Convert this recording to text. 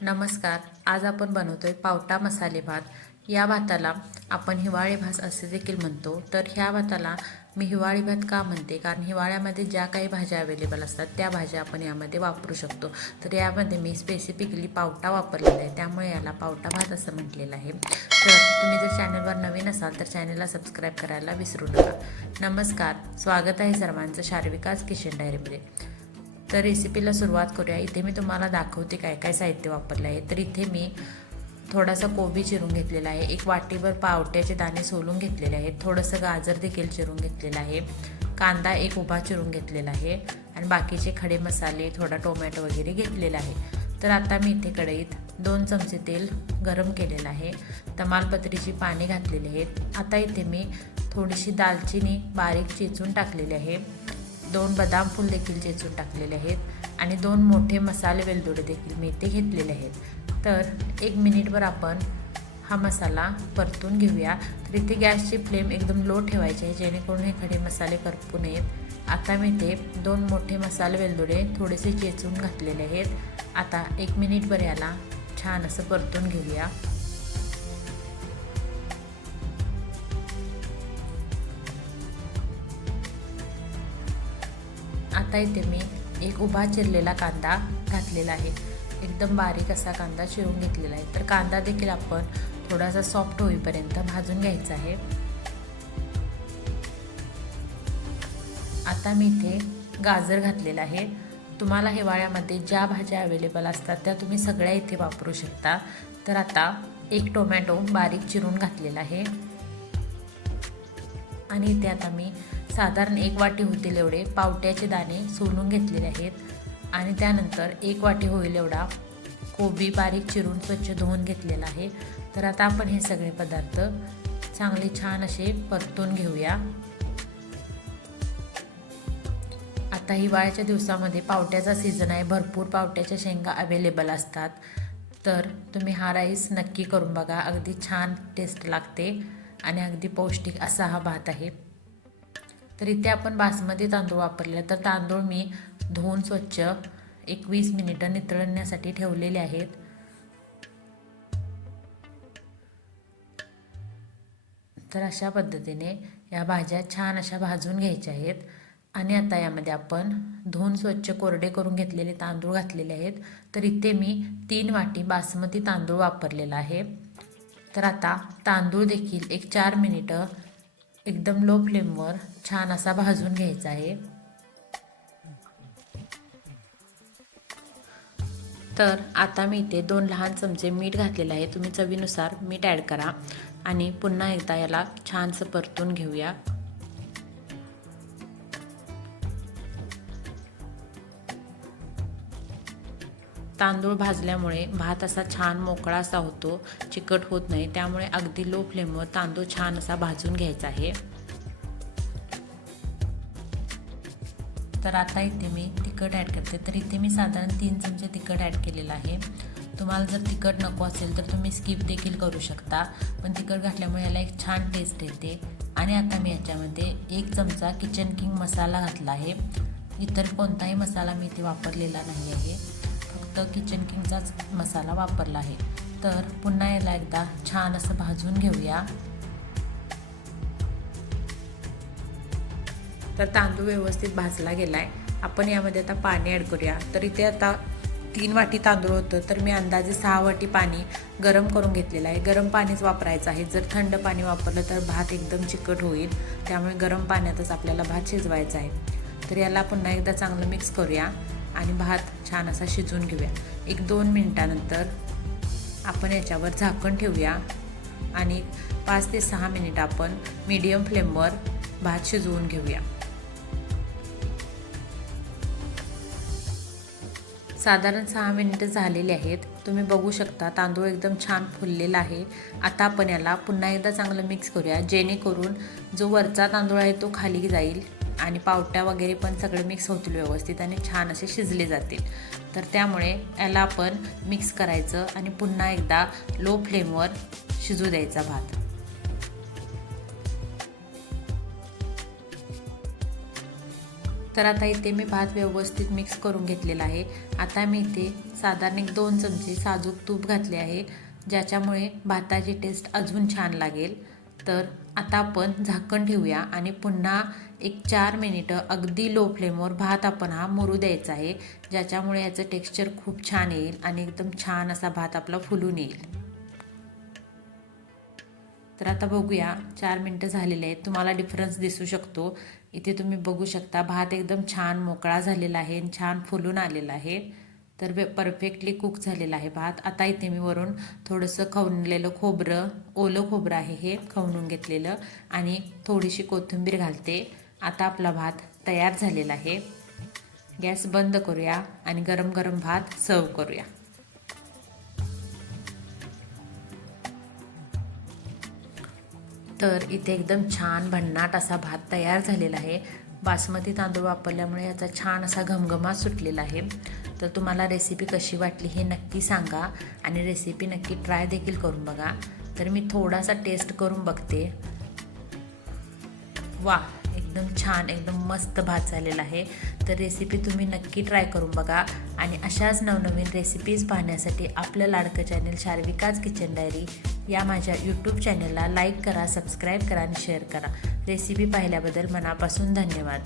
नमस्कार आज आपण बनवतोय पावटा मसाले भात. या भाताला आपण हिवाळी भात असे देखील म्हणतो. तर ह्या भाताला मी हिवाळी भात का म्हणते? कारण हिवाळ्यामध्ये ज्या काही भाज्या अवेलेबल असतात त्या भाज्या आपण यामध्ये वापरू शकतो. तर यामध्ये मी स्पेसिफिकली पावटा वापरलेला आहे. त्यामुळे याला पावटा भात असं म्हटलेलं आहे. तर तुम्ही जर चॅनलवर नवीन असाल तर चॅनलला सबस्क्राईब करायला विसरू नका. नमस्कार स्वागत आहे सर्वांचं शार्विकाज किचन डायरीमध्ये. तर रेसिपीला सुरुवात करूया. इथे मी तुम्हाला दाखवते काय काय साहित्य वापरलं आहे. तर इथे मी थोडासा कोबी चिरून घेतलेला आहे. एक वाटीभर पावट्याचे दाणे सोलून घेतलेले आहेत. थोडंसं गाजर देखील चिरून घेतलेलं आहे. कांदा एक उभा चिरून घेतलेला आहे. आणि बाकीचे खडे मसाले थोडा टोमॅटो वगैरे घेतलेला आहे. तर आता मी इथे कढईत दोन चमचे तेल गरम केलेलं आहे. तमालपत्रीची पाने घातलेली आहेत. आता इथे मी थोडीशी दालचिनी बारीक चेचून टाकलेली आहे. दोन बदाम फूल देखील चेचून टाकलेले आहेत आणि दोन मोठे मसाले वेलदोडे देखील मी इथे घेतलेले आहेत. तर एक मिनिटभर आपण हा मसाला परतून घेऊया. तर इथे गॅसची फ्लेम एकदम लो ठेवायची आहे जेणेकरून हे खडे मसाले करपू नयेत आता मी ते दोन मोठे मसाले वेलदोडे थोडेसे चेचून घातलेले आहेत. आता एक मिनिटभर याला छान असं परतून घेऊया. आता इथे मी एक उभा चिरलेला कांदा घातलेला आहे. एकदम बारीक असा कांदा चिरून घेतलेला आहे. तर कांदा देखील आपण थोडासा सॉफ्ट होईपर्यंत भाजून घ्यायचा आहे. आता मी इथे गाजर घातलेला आहे. तुम्हाला हिवाळ्यामध्ये ज्या भाज्या अवेलेबल असतात त्या तुम्ही सगळ्या इथे वापरू शकता. तर आता एक टोमॅटो बारीक चिरून घातलेला आहे. आणि इथे आता मी साधारण एक वाटी होतील एवढे. पावट्याचे दाणे सोलून घेतलेले आहेत. आणि त्यानंतर एक वाटी होईल एवढा कोबी बारीक चिरून स्वच्छ धुवून घेतलेला आहे. तर आता आपण हे सगळे पदार्थ चांगले छान असे परतून घेऊया. आता हिवाळ्याच्या दिवसामध्ये पावट्याचा सीझन आहे. भरपूर पावट्याच्या शेंगा अवेलेबल असतात. तर तुम्ही हा राईस नक्की करून बघा. अगदी छान टेस्ट लागते. आणि अगदी पौष्टिक असा हा भात आहे. तर इथे आपण बासमती तांदूळ वापरले. तर तांदूळ मी धुवून स्वच्छ एक वीस मिनिटं नितळण्यासाठी ठेवलेले आहेत. तर अशा पद्धतीने या भाज्या छान अशा भाजून घ्यायच्या आहेत. आणि आता यामध्ये आपण धुवून स्वच्छ कोरडे करून घेतलेले तांदूळ घातलेले आहेत. तर इथे मी तीन वाटी बासमती तांदूळ वापरलेला आहे. तर आता तांदूळ देखील एक चार मिनिटं एकदम लो फ्लेमवर छान असा भाजून घ्यायचा आहे. तर आता मी इथे दोन लहान चमचे मीठ घातलेलं आहे. तुम्ही चवीनुसार मीठ ॲड करा. आणि पुन्हा एकदा याला छानसं परतून घेऊया. तांदूळ भाजल्यामुळे भात असा छान मोकळा असा होतो चिकट होत नाही त्यामुळे अगदी लो फ्लेमवर तांदूळ छान असा भाजून घ्यायचा आहे. तर आता इथे मी तिखट ॲड करते. तर इथे मी साधारण तीन चमचे तिखट ॲड केलेलं आहे. तुम्हाला जर तिखट नको असेल तर तुम्ही स्किप देखील करू शकता. पण तिखट घातल्यामुळे याला एक छान टेस्ट येते. आणि आता मी याच्यामध्ये एक चमचा किचन किंग मसाला घातला आहे. इतर कोणताही मसाला मी इथे वापरलेला नाही आहे. फक्त किचन किंगचाच मसाला वापरला आहे. तर पुन्हा याला एकदा छान असं भाजून घेऊया. तर तांदूळ व्यवस्थित भाजला गेला आहे आपण यामध्ये आता पाणी ॲड करूया. तर इथे आता तीन वाटी तांदूळ होतं तर मी अंदाजे सहा वाटी पाणी गरम करून घेतलेलं आहे. गरम पाणीच वापरायचं आहे. जर थंड पाणी वापरलं तर भात एकदम चिकट होईल. त्यामुळे गरम पाण्यातच आपल्याला भात शिजवायचा आहे. तर याला पुन्हा एकदा चांगलं मिक्स करूया. आणि भात छान असा शिजवून घेऊया. एक दोन मिनटानंतर आपण याच्यावर झाकण ठेवूया. आणि पाच ते सहा मिनिट आपण मीडियम फ्लेमवर भात शिजवून घेऊया. साधारण सहा मिनिटं झालेली आहेत. तुम्ही बघू शकता तांदूळ एकदम छान फुललेला आहे. आता आपण याला पुन्हा एकदा चांगलं मिक्स करूया. जेणेकरून जो वरचा तांदूळ आहे तो खाली जाईल. आणि पावट्या वगैरे पण सगळे मिक्स होतील व्यवस्थित आणि छान असे शिजले जातील. तर त्यामुळे याला आपण मिक्स करायचं आणि पुन्हा एकदा लो फ्लेमवर शिजू द्यायचा भात. तर आता इथे मी भात व्यवस्थित मिक्स करून घेतलेला आहे. आता मी इथे साधारण एक दोन चमचे साजूक तूप घातले आहे ज्याच्यामुळे भाताची टेस्ट अजून छान लागेल. तर आता आपण झाकण ठेवूया आणि पुन्हा एक चार मिनिटं अगदी लो फ्लेमवर भात आपण हा मुरू द्यायचा आहे ज्याच्यामुळे याचं टेक्स्चर खूप छान येईल आणि एकदम छान असा भात आपला फुलून येईल. तर आता बघूया चार मिनटं झालेले आहेत तुम्हाला डिफरन्स दिसू शकतो. इथे तुम्ही बघू शकता भात एकदम छान मोकळा झालेला आहे आणि छान फुलून आलेला आहे. तर परफेक्टली कुक झालेला आहे. भात आता इथे मी वरून थोडंसं खवणलेलं खोबरं ओलं खोबरं आहे हे खवणून घेतलेलं आणि थोडीशी कोथिंबीर घालते. आता आपला भात तयार झालेला आहे. गॅस बंद करूया आणि गरम गरम भात सर्व करूया. तर इथे एकदम छान भन्नाट असा भात तयार झालेला आहे. बासमती तांदूळ वापरल्यामुळे याचा छान असा घमघमाट सुटलेला आहे. तर तुम्हाला रेसिपी कशी वाटली हे नक्की सांगा आणि रेसिपी नक्की ट्राय देखील करून बघा. तर मी थोडासा टेस्ट करून बघते. वा एकदम छान एकदम मस्त भात झालेला आहे. तर रेसिपी तुम्ही नक्की ट्राय करून बघा. आणि अशाच नवनवीन रेसिपीज पाहण्यासाठी आपलं लाडकं चॅनल शार्विकाज किचन डायरी या माझ्या यूट्यूब चॅनलला लाईक करा सबस्क्राईब करा आणि शेअर करा. रेसिपी पाहिल्याबद्दल मनापासून धन्यवाद.